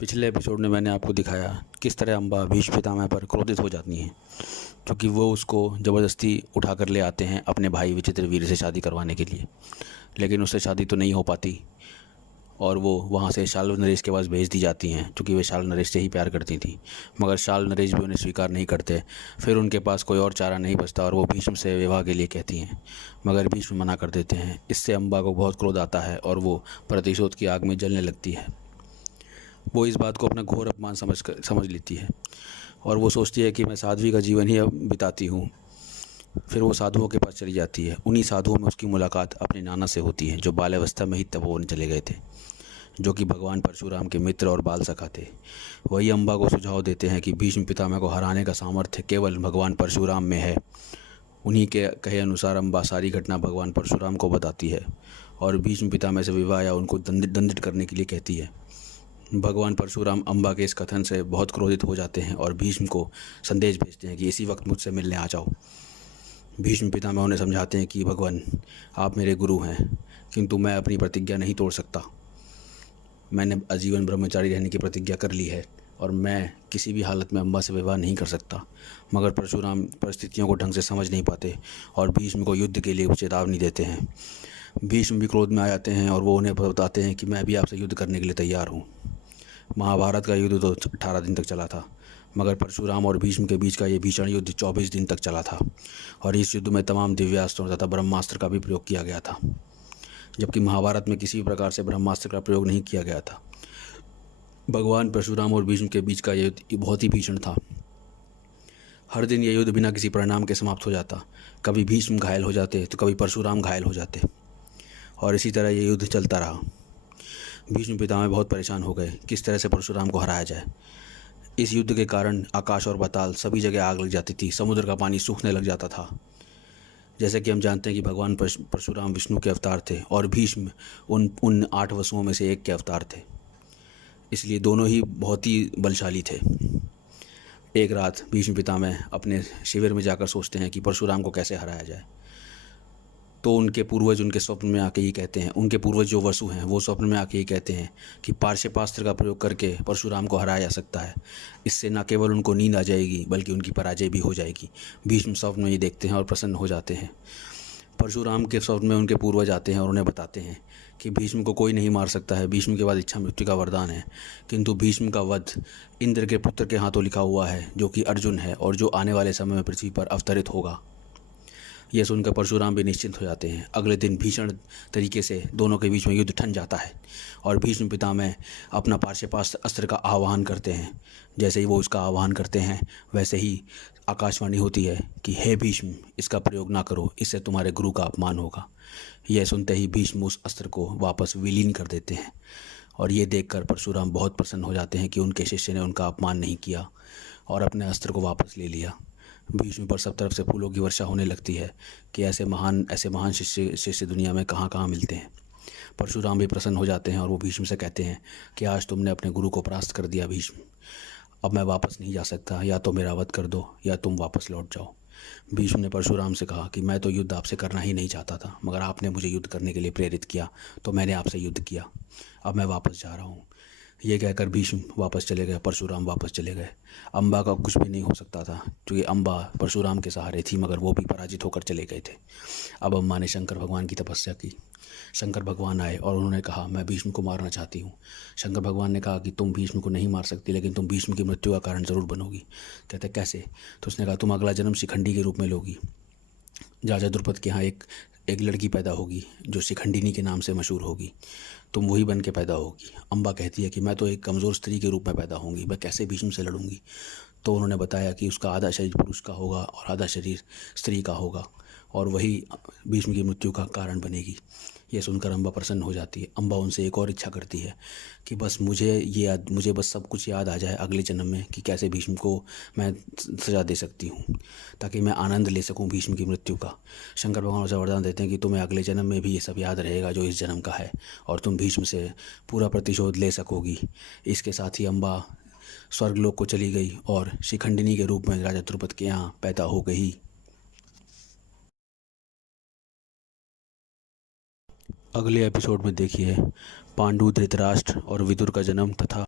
पिछले एपिसोड में मैंने आपको दिखाया किस तरह अम्बा भीष्म पितामह पर क्रोधित हो जाती हैं, क्योंकि वो उसको ज़बरदस्ती उठा कर ले आते हैं अपने भाई विचित्रवीर्य से शादी करवाने के लिए। लेकिन उससे शादी तो नहीं हो पाती और वो वहाँ से शाल्व नरेश के पास भेज दी जाती हैं, क्योंकि वे शाल्व नरेश से ही प्यार करती थी। मगर शाल्व नरेश भी उन्हें स्वीकार नहीं करते। फिर उनके पास कोई और चारा नहीं बचता और वो भीष्म से विवाह के लिए कहती हैं, मगर भीष्म मना कर देते हैं। इससे अम्बा को बहुत क्रोध आता है और वो प्रतिशोध की आग में जलने लगती है। वो इस बात को अपना घोर अपमान समझ लेती है और वो सोचती है कि मैं साध्वी का जीवन ही अब बिताती हूँ। फिर वो साधुओं के पास चली जाती है। उन्हीं साधुओं में उसकी मुलाकात अपने नाना से होती है, जो बाल्यावस्था में ही तपोवन चले गए थे, जो कि भगवान परशुराम के मित्र और बाल सखा थे। वही अम्बा को सुझाव देते हैं कि भीष्म पितामह को हराने का सामर्थ्य केवल भगवान परशुराम में है। उन्हीं के कहे अनुसार अम्बा सारी घटना भगवान परशुराम को बताती है और भीष्म पितामह से विवाह या उनको दंडित करने के लिए कहती है। भगवान परशुराम अम्बा के इस कथन से बहुत क्रोधित हो जाते हैं और भीष्म को संदेश भेजते हैं कि इसी वक्त मुझसे मिलने आ जाओ। भीष्म पितामह उन्हें समझाते हैं कि भगवान, आप मेरे गुरु हैं, किंतु मैं अपनी प्रतिज्ञा नहीं तोड़ सकता। मैंने आजीवन ब्रह्मचारी रहने की प्रतिज्ञा कर ली है और मैं किसी भी हालत में अम्बा से विवाह नहीं कर सकता। मगर परशुराम परिस्थितियों को ढंग से समझ नहीं पाते और भीष्म को युद्ध के लिए चेतावनी देते हैं। भीष्म भी क्रोध में आ जाते हैं और वो उन्हें बताते हैं कि मैं भी आपसे युद्ध करने के लिए तैयार हूँ। महाभारत का युद्ध तो 18 दिन तक चला था, मगर परशुराम और भीष्म के बीच का ये भीषण युद्ध 24 दिन तक चला था और इस युद्ध में तमाम दिव्यास्त्रों तथा ब्रह्मास्त्र का भी प्रयोग किया गया था, जबकि महाभारत में किसी भी प्रकार से ब्रह्मास्त्र का प्रयोग नहीं किया गया था। भगवान परशुराम और भीष्म के बीच का ये युद्ध बहुत ही भीषण था। हर दिन ये युद्ध बिना किसी परिणाम के समाप्त हो जाता। कभी भीष्म घायल हो जाते तो कभी परशुराम घायल हो जाते और इसी तरह ये युद्ध चलता रहा। भीष्म पितामह बहुत परेशान हो गए किस तरह से परशुराम को हराया जाए। इस युद्ध के कारण आकाश और पाताल सभी जगह आग लग जाती थी, समुद्र का पानी सूखने लग जाता था। जैसे कि हम जानते हैं कि भगवान परशुराम विष्णु के अवतार थे और भीष्म उन 8 वसुओं में से एक के अवतार थे, इसलिए दोनों ही बहुत ही बलशाली थे। एक रात भीष्म पितामह अपने शिविर में जाकर सोचते हैं कि परशुराम को कैसे हराया जाए। तो उनके पूर्वज उनके स्वप्न में आके ही कहते हैं, उनके पूर्वज जो वसु हैं वो स्वप्न में आके ही कहते हैं कि पार्श्वपास्त्र का प्रयोग करके परशुराम को हराया जा सकता है। इससे न केवल उनको नींद आ जाएगी बल्कि उनकी पराजय भी हो जाएगी। भीष्म स्वप्न में ये देखते हैं और प्रसन्न हो जाते हैं। परशुराम के स्वप्न में उनके पूर्वज आते हैं और उन्हें बताते हैं कि भीष्म को कोई नहीं मार सकता है, भीष्म के बाद इच्छा मृत्यु का वरदान है, किंतु भीष्म का वध इंद्र के पुत्र के हाथों लिखा हुआ है, जो कि अर्जुन है और जो आने वाले समय में पृथ्वी पर अवतरित होगा। यह सुनकर परशुराम भी निश्चिंत हो जाते हैं। अगले दिन भीषण तरीके से दोनों के बीच में युद्ध ठन जाता है और भीष्म पितामह अपना पार्श्वपास्त्र अस्त्र का आह्वान करते हैं। जैसे ही वो उसका आह्वान करते हैं वैसे ही आकाशवाणी होती है कि हे भीष्म, इसका प्रयोग ना करो, इससे तुम्हारे गुरु का अपमान होगा। यह सुनते ही भीष्म उस अस्त्र को वापस विलीन कर देते हैं और ये देखकर परशुराम बहुत प्रसन्न हो जाते हैं कि उनके शिष्य ने उनका अपमान नहीं किया और अपने अस्त्र को वापस ले लिया। भीष्म पर सब तरफ से फूलों की वर्षा होने लगती है कि ऐसे महान शिष्य दुनिया में कहाँ कहाँ मिलते हैं। परशुराम भी प्रसन्न हो जाते हैं और वो भीष्म से कहते हैं कि आज तुमने अपने गुरु को परास्त कर दिया भीष्म, अब मैं वापस नहीं जा सकता, या तो मेरा वध कर दो या तुम वापस लौट जाओ। भीष्म ने परशुराम से कहा कि मैं तो युद्ध आपसे करना ही नहीं चाहता था, मगर आपने मुझे युद्ध करने के लिए प्रेरित किया तो मैंने आपसे युद्ध किया, अब मैं वापस जा रहा हूँ। ये कहकर भीष्म वापस चले गए, परशुराम वापस चले गए। अम्बा का कुछ भी नहीं हो सकता था, क्योंकि अम्बा परशुराम के सहारे थी, मगर वो भी पराजित होकर चले गए थे। अब अम्बा ने शंकर भगवान की तपस्या की। शंकर भगवान आए और उन्होंने कहा, मैं भीष्म को मारना चाहती हूँ। शंकर भगवान ने कहा कि तुम भीष्म को नहीं मार सकती, लेकिन तुम भीष्म की मृत्यु का कारण ज़रूर बनोगी। कहते कैसे? तो उसने कहा, तुम अगला जन्म शिखंडी के रूप में लोगी। राजा द्रुपद के यहाँ एक लड़की पैदा होगी जो शिखंडिनी के नाम से मशहूर होगी, तुम वही बन के पैदा होगी। अम्बा कहती है कि मैं तो एक कमज़ोर स्त्री के रूप में पैदा होंगी, मैं कैसे भीष्म से लड़ूंगी। तो उन्होंने बताया कि उसका आधा शरीर पुरुष का होगा और आधा शरीर स्त्री का होगा और वही भीष्म की मृत्यु का कारण बनेगी। यह सुनकर अम्बा प्रसन्न हो जाती है। अम्बा उनसे एक और इच्छा करती है कि बस मुझे बस सब कुछ याद आ जाए अगले जन्म में कि कैसे भीष्म को मैं सजा दे सकती हूँ, ताकि मैं आनंद ले सकूँ भीष्म की मृत्यु का। शंकर भगवान उसे वरदान देते हैं कि तुम्हें अगले जन्म में भी ये सब याद रहेगा जो इस जन्म का है और तुम भीष्म से पूरा प्रतिशोध ले सकोगी। इसके साथ ही अम्बा स्वर्गलोक को चली गई और शिखंडिनी के रूप में राजा द्रुपद के यहाँ पैदा हो गई। अगले एपिसोड में देखिए पांडु, धृतराष्ट्र और विदुर का जन्म तथा